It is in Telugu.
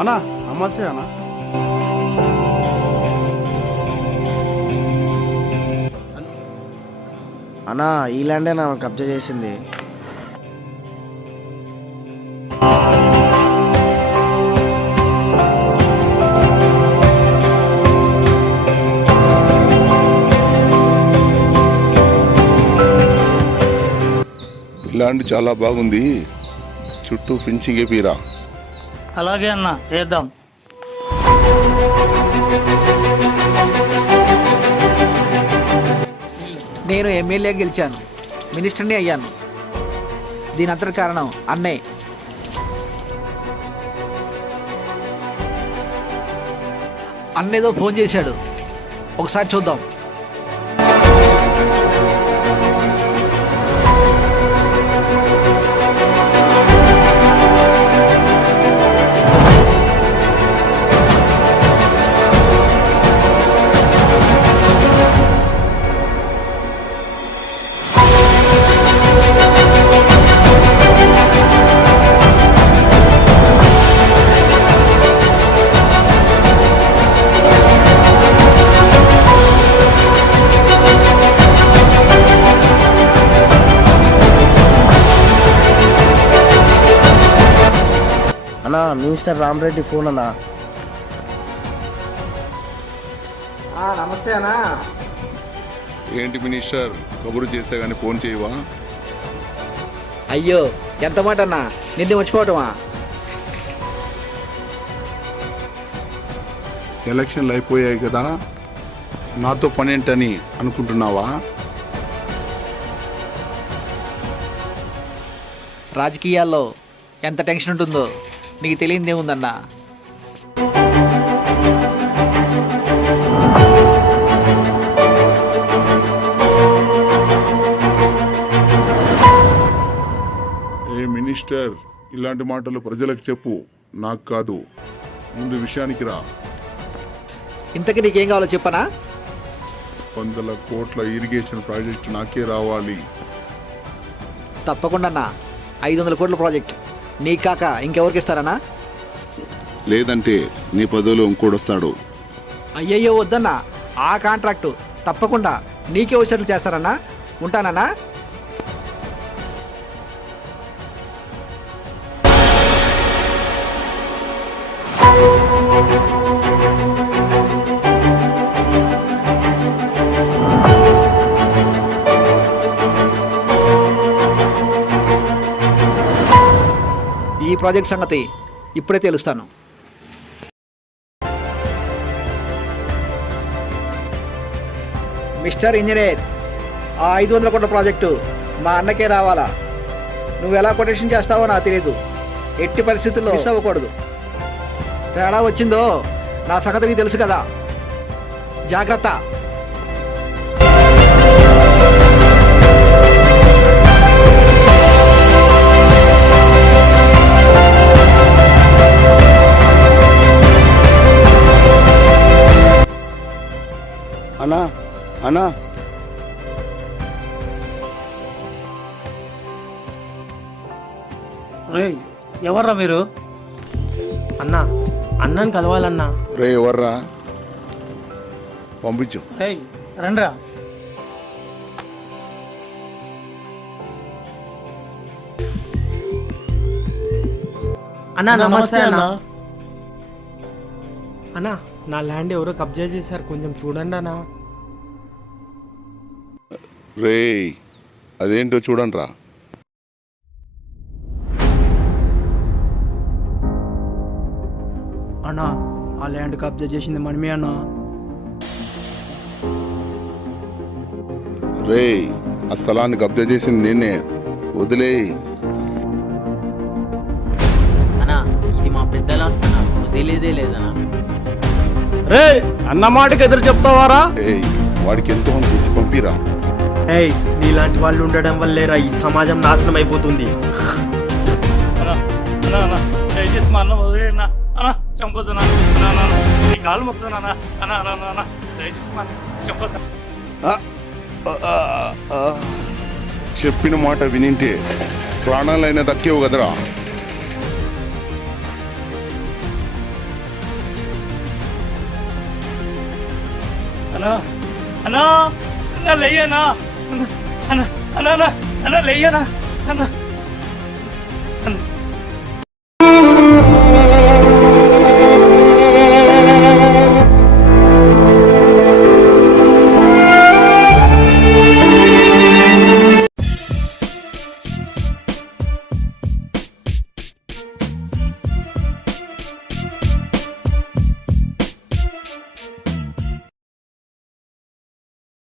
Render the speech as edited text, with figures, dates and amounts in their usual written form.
అన్నా నమస్తే అన్నా. అన్నా ఈ ల్యాండే నా కబ్జా చేసింది. ల్యాండ్ చాలా బాగుంది, చుట్టూ ఫెన్సింగ్ వేపిరా. అలాగే అన్న, వేద్దాం. నేను ఎమ్మెల్యే గెలిచాను, మినిస్టర్ని అయ్యాను. దీని అంతటి కారణం అన్నే. అన్నేదో ఫోన్ చేశాడు, ఒకసారి చూద్దాం. అన్నా మినిస్టర్ రామరెడ్డి ఫోన్ అన్నా. నమస్తే అన్నా. ఏంటి మినిస్టర్, కబురు చేస్తే గానీ ఫోన్ చేయవా? అయ్యో ఎంత మాట అన్నా, నిన్ను మర్చిపోవటమా? ఎలక్షన్లు అయిపోయాయి కదా, నాతో పనేంటని అనుకుంటున్నావా? రాజకీయాల్లో ఎంత టెన్షన్ ఉంటుందో నీకు తెలియదే ఉందన్నా. ఏ మినిస్టర్, ఇలాంటి మాటలు ప్రజలకు చెప్పు, నాకు కాదు. ముందు విషయానికి రా. ఇంతకీ నీకేం కావాలో చెప్పనా? 100 కోట్ల ఇరిగేషన్ ప్రాజెక్ట్ నాకే రావాలి. తప్పకుండా అన్నా. 500 కోట్ల ప్రాజెక్ట్ నీకు కాక ఇంకెవరికి ఇస్తారన్నా? లేదంటే నీ పదవిలో ఇంకోడొస్తాడు. అయ్యయ్యో వద్దన్నా, ఆ కాంట్రాక్టు తప్పకుండా నీకే వచ్చేట్లు చేస్తారన్నా. ఉంటానన్నా. ఈ ప్రాజెక్ట్ సంగతి ఇప్పుడే తెలుస్తాను. మిస్టర్ ఇంజనీర్, ఆ 500 కోట్ల ప్రాజెక్టు మా అన్నకే రావాలా. నువ్వు ఎలా కొటేషన్ చేస్తావో నాకు తెలియదు. ఎట్టి పరిస్థితుల్లో మిస్ అవ్వకూడదు. తేడా వచ్చిందో నా సంగతి నీకు తెలుసు కదా, జాగ్రత్త. అన్నా అన్నా రే, ఎవర్రా మీరు? అన్నా, అన్నని కలవాలన్నా. రే ఎవర్రా, పంపించు. రే రండ్రా. అన్నా నమస్తే అన్నా. అన్నా, నా ల్యాండ్ ఎవరో కబ్జా చేశారు, కొంచెం చూడండి అన్నా. రే అదేంటో చూడండి రా. అన్నా ఆ ల్యాండ్ కబ్జా చేసింది మనమే అన్నా. రే ఆ స్థలాన్ని కబ్జా చేసింది నేనే, వదిలే. అన్నా ఇది మా పెద్దల ఆస్తనా, వదిలేదే లేదనా. రే అన్న మాటకి ఎదురు చెప్తావారా? వాడికి ఎంతో మంది గుర్తు పంపిరా. ఏయ్, నీలాంటి వాళ్ళు ఉండడం వల్లేరా ఈ సమాజం నాశనం అయిపోతుంది. దయచేసి మా అన్న వదిలేనా అన్నా, చంపొద్దునా నీ కాలు మొక్కుతున్నా అన్నా అన్నా అన్నా, దయచేసి మా అన్న చంపొద్దు. చెప్పిన మాట వినింటే ప్రాణాలైనా దక్కేవు కదరా. అన్నా అన్నా అన్నా లేయనా అన్నా అన్నా అన్నా అన్నా లేయనా అన్నా